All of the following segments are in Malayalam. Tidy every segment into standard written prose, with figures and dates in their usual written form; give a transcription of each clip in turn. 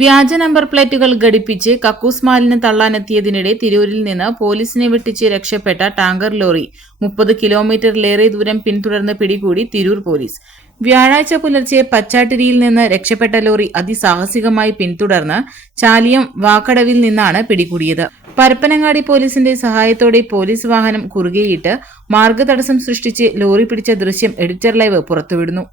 വ്യാജ നമ്പർ പ്ലേറ്റുകൾ ഘടിപ്പിച്ച് കക്കൂസ് മാലിന്യം തള്ളാനെത്തിയതിനിടെ തിരൂരിൽ നിന്ന് പോലീസിനെ വെട്ടിച്ച് രക്ഷപ്പെട്ട ടാങ്കർ ലോറി 30 കിലോമീറ്ററിലേറെ ദൂരം പിന്തുടർന്ന് പിടികൂടി തിരൂർ പോലീസ്. വ്യാഴാഴ്ച പുലർച്ചെ പച്ചാട്ടിരിയിൽ നിന്ന് രക്ഷപ്പെട്ട ലോറി അതിസാഹസികമായി പിന്തുടർന്ന് ചാലിയം വാക്കടവിൽ നിന്നാണ് പിടികൂടിയത്. പരപ്പനങ്ങാടി പോലീസിന്റെ സഹായത്തോടെ പോലീസ് വാഹനം കുറുകെയിട്ട് മാർഗതടസ്സം സൃഷ്ടിച്ച് ലോറി പിടിച്ച ദൃശ്യം എഡിറ്റർ ലൈവ് പുറത്തുവിടുന്നു.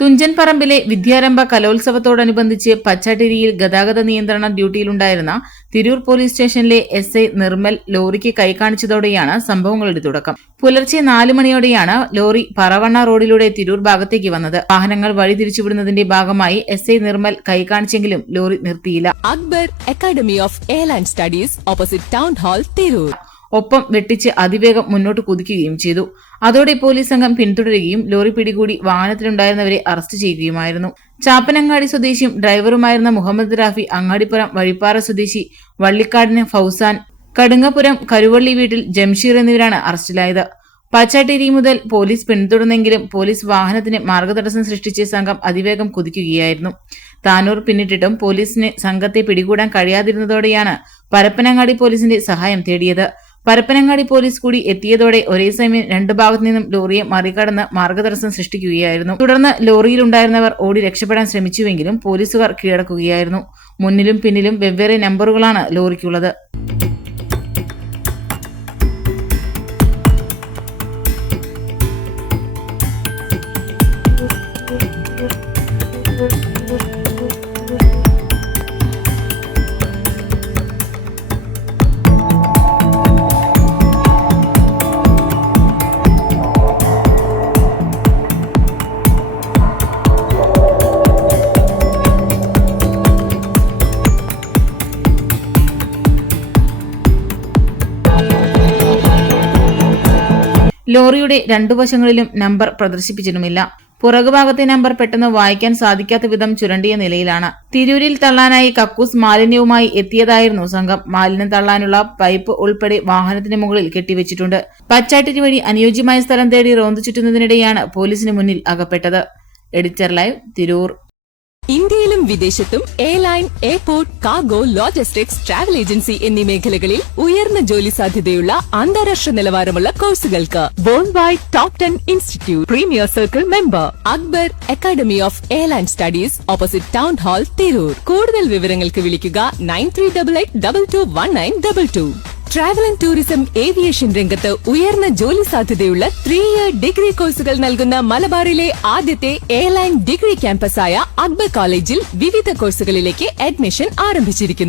തുഞ്ചൻ പറമ്പിലെ വിദ്യാരംഭ കലോത്സവത്തോടനുബന്ധിച്ച് പച്ചാട്ടിരിയിൽ ഗതാഗത നിയന്ത്രണ ഡ്യൂട്ടിയിലുണ്ടായിരുന്ന തിരൂർ പോലീസ് സ്റ്റേഷനിലെ SI നിർമ്മൽ ലോറിക്ക് കൈകാണിച്ചതോടെയാണ് സംഭവങ്ങളുടെ തുടക്കം. പുലർച്ചെ 4 മണിയോടെയാണ് ലോറി പറവണ്ണ റോഡിലൂടെ തിരൂർ ഭാഗത്തേക്ക് വന്നത്. വാഹനങ്ങൾ വഴിതിരിച്ചുവിടുന്നതിന്റെ ഭാഗമായി SI നിർമ്മൽ കൈകാണിച്ചെങ്കിലും ലോറി നിർത്തിയില്ല. Akbar academy of airline studies opposite town hall Tirur. ഒപ്പം വെട്ടിച്ച് അതിവേഗം മുന്നോട്ട് കുതിക്കുകയും ചെയ്തു. അതോടെ പോലീസ് സംഘം പിന്തുടരുകയും ലോറി പിടികൂടി വാഹനത്തിലുണ്ടായിരുന്നവരെ അറസ്റ്റ് ചെയ്യുകയുമായിരുന്നു. ചാപ്പനങ്ങാടി സ്വദേശിയും ഡ്രൈവറുമായിരുന്ന മുഹമ്മദ് റാഫി, അങ്ങാടിപ്പുറം വഴിപ്പാറ സ്വദേശി വള്ളിക്കാടിന് ഫൌസാൻ, കടുങ്ങപുരം കരുവള്ളി വീട്ടിൽ ജംഷീർ എന്നിവരാണ് അറസ്റ്റിലായത്. പച്ചാട്ടിരി മുതൽ പോലീസ് പിന്തുടർന്നെങ്കിലും പോലീസ് വാഹനത്തിന് മാർഗതടസ്സം സൃഷ്ടിച്ച് സംഘം അതിവേഗം കുതിക്കുകയായിരുന്നു. താനൂർ പിന്നിട്ടിട്ടും പോലീസിന് സംഘത്തെ പിടികൂടാൻ കഴിയാതിരുന്നതോടെയാണ് പരപ്പനങ്ങാടി പോലീസിന്റെ സഹായം തേടിയത്. പരപ്പനങ്ങാടി പോലീസ് കൂടി എത്തിയതോടെ ഒരേ സമയം 2 ഭാഗത്തു നിന്നും ലോറിയെ മറികടന്ന് മാർഗതടസ്സം സൃഷ്ടിക്കുകയായിരുന്നു. തുടർന്ന് ലോറിയിലുണ്ടായിരുന്നവർ ഓടി രക്ഷപ്പെടാൻ ശ്രമിച്ചുവെങ്കിലും പോലീസുകാർ കീഴടക്കുകയായിരുന്നു. മുന്നിലും പിന്നിലും വെവ്വേറെ നമ്പറുകളാണ് ലോറിക്കുള്ളത്. ലോറിയുടെ 2 വശങ്ങളിലും നമ്പർ പ്രദർശിപ്പിച്ചിട്ടുമില്ല. പുറകുഭാഗത്തെ നമ്പർ പെട്ടെന്ന് വായിക്കാൻ സാധിക്കാത്ത വിധം ചുരണ്ടിയ നിലയിലാണ്. തിരൂരിൽ തള്ളാനായി കക്കൂസ് മാലിന്യവുമായി എത്തിയതായിരുന്നു സംഘം. മാലിന്യം തള്ളാനുള്ള പൈപ്പ് ഉൾപ്പെടെ വാഹനത്തിന് മുകളിൽ കെട്ടിവെച്ചിട്ടുണ്ട്. പച്ചാട്ടിരി വഴി അനുയോജ്യമായ സ്ഥലം തേടി റോന്തു ചുറ്റുന്നതിനിടെയാണ് പോലീസിന് മുന്നിൽ അകപ്പെട്ടത്. Editor live, Tirur. ഇന്ത്യയിലും വിദേശത്തും airline, airport, cargo, logistics, travel agency എന്നീ മേഖലകളിൽ ഉയർന്ന ജോലി സാധ്യതയുള്ള അന്താരാഷ്ട്ര നിലവാരമുള്ള കോഴ്സുകൾക്ക് world wide top 10 institute premier circle member Akbar academy of airline studies opposite town hall Tirur. കൂടുതൽ വിവരങ്ങൾക്ക് വിളിക്കുക 9388221922. ട്രാവൽ ആൻഡ് ടൂറിസം ഏവിയേഷൻ രംഗത്ത് ഉയർന്ന ജോലി സാധ്യതയുള്ള 3-year ഡിഗ്രി കോഴ്സുകൾ നൽകുന്ന മലബാറിലെ ആദ്യത്തെ എയർലൈൻ ഡിഗ്രി ക്യാമ്പസായ അക്ബർ കോളേജിൽ വിവിധ കോഴ്സുകളിലേക്ക് അഡ്മിഷൻ ആരംഭിച്ചിരിക്കുന്നു.